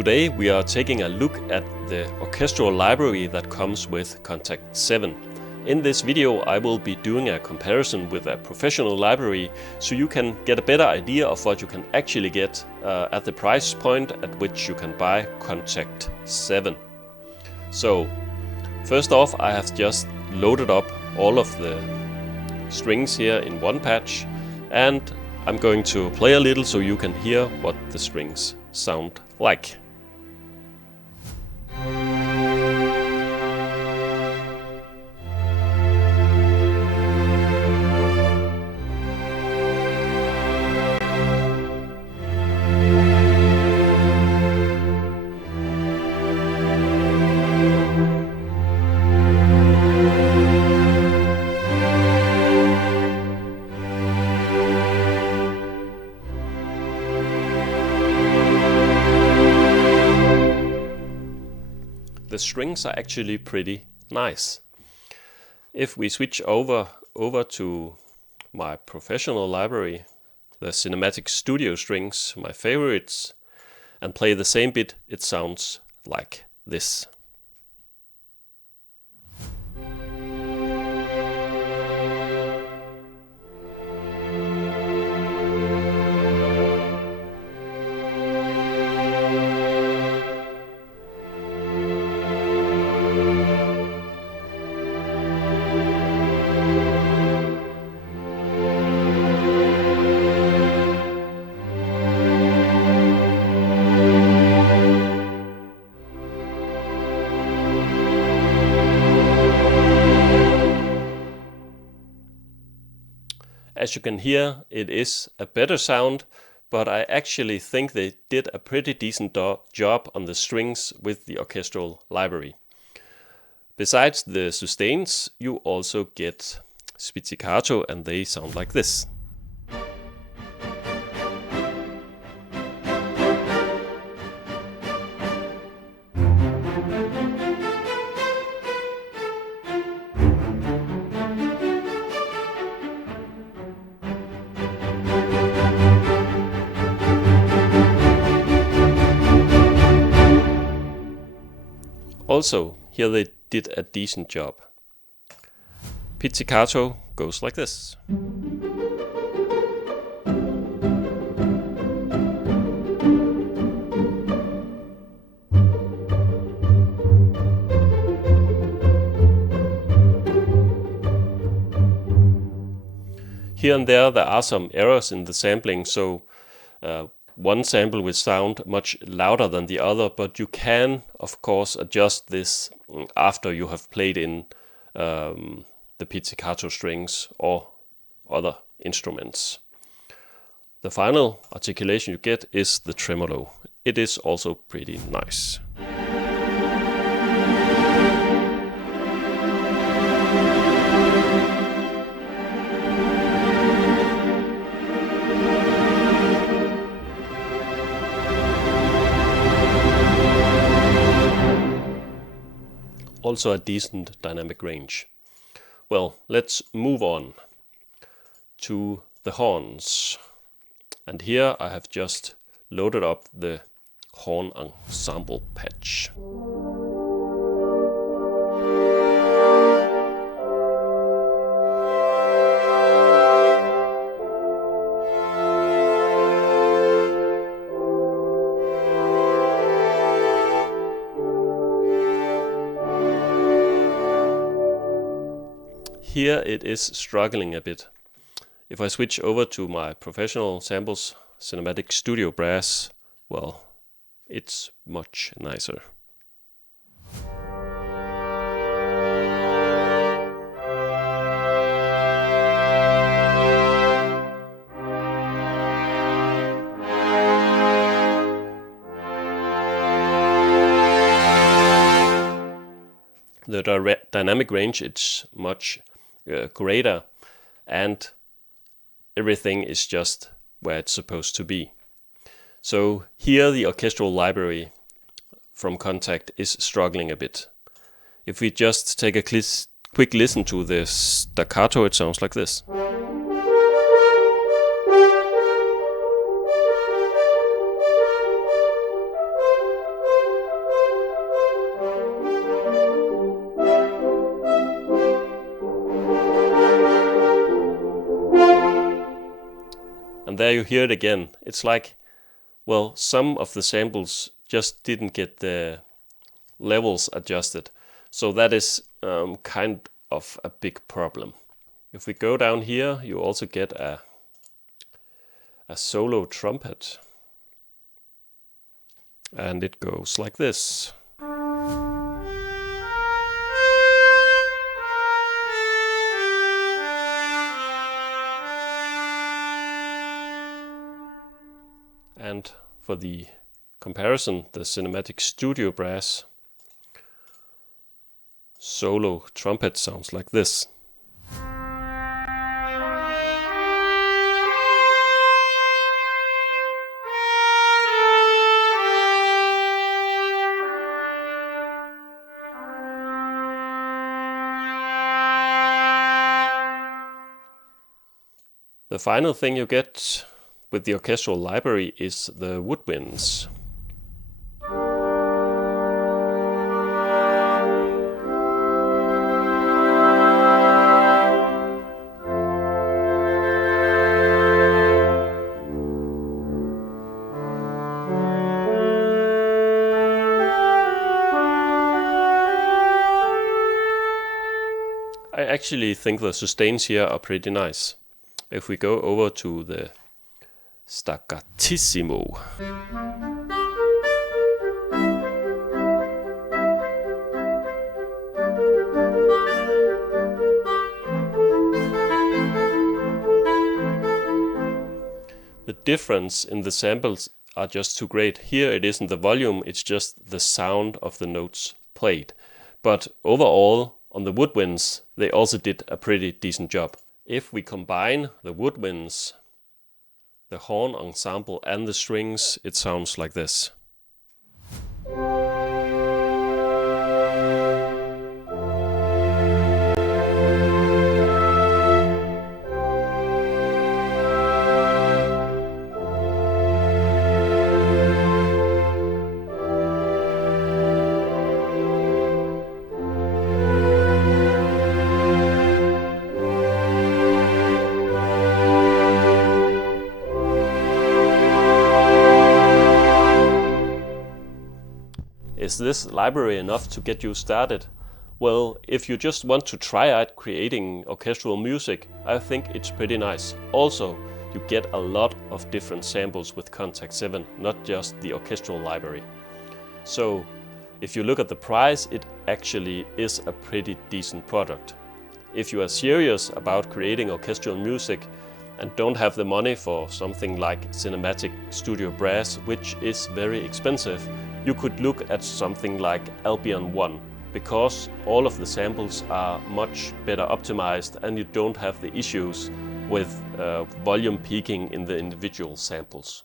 Today we are taking a look at the Orchestral Library that comes with Kontakt 7. In this video I will be doing a comparison with a professional library so you can get a better idea of what you can actually get at the price point at which you can buy Kontakt 7. So first off, I have just loaded up all of the strings here in one patch, and I'm going to play a little so you can hear what the strings sound like. The strings are actually pretty nice. If we switch over to my professional library, the Cinematic Studio strings, my favorites, and play the same bit, it sounds like this. As you can hear, it is a better sound, but I actually think they did a pretty decent job on the strings with the Orchestral Library. Besides the sustains, you also get Spiccato, and they sound like this. Also, here they did a decent job. Pizzicato goes like this. Here and there are some errors in the sampling, so one sample will sound much louder than the other, but you can, of course, adjust this after you have played in the pizzicato strings or other instruments. The final articulation you get is the tremolo. It is also pretty nice. Also a decent dynamic range. Well, let's move on to the horns. And here I have just loaded up the horn ensemble patch. Here it is struggling a bit. If I switch over to my professional samples, Cinematic Studio Brass, well, it's much nicer. The dynamic range is much greater, and everything is just where it's supposed to be. So here the Orchestral Library from Kontakt is struggling a bit. If we just take a quick listen to the staccato, it sounds like this. there you hear it again. It's like, well, some of the samples just didn't get the levels adjusted. So that is kind of a big problem. If we go down here, you also get a solo trumpet. And it goes like this. And for the comparison, the cinematic studio brass solo trumpet sounds like this. The final thing you get with the Orchestral Library is the Woodwinds. I actually think the sustains here are pretty nice. If we go over to the Staccatissimo. The difference in the samples are just too great. Here it isn't the volume, it's just the sound of the notes played. But overall, on the Woodwinds, they also did a pretty decent job. If we combine the Woodwinds, the horn ensemble and the strings, it sounds like this. Is this library enough to get you started? Well, if you just want to try out creating orchestral music, I think it's pretty nice. Also, you get a lot of different samples with Kontakt 7, not just the Orchestral Library. So, if you look at the price, it actually is a pretty decent product. If you are serious about creating orchestral music and don't have the money for something like cinematic studio brass, which is very expensive, you could look at something like Albion 1, because all of the samples are much better optimized and you don't have the issues with volume peaking in the individual samples.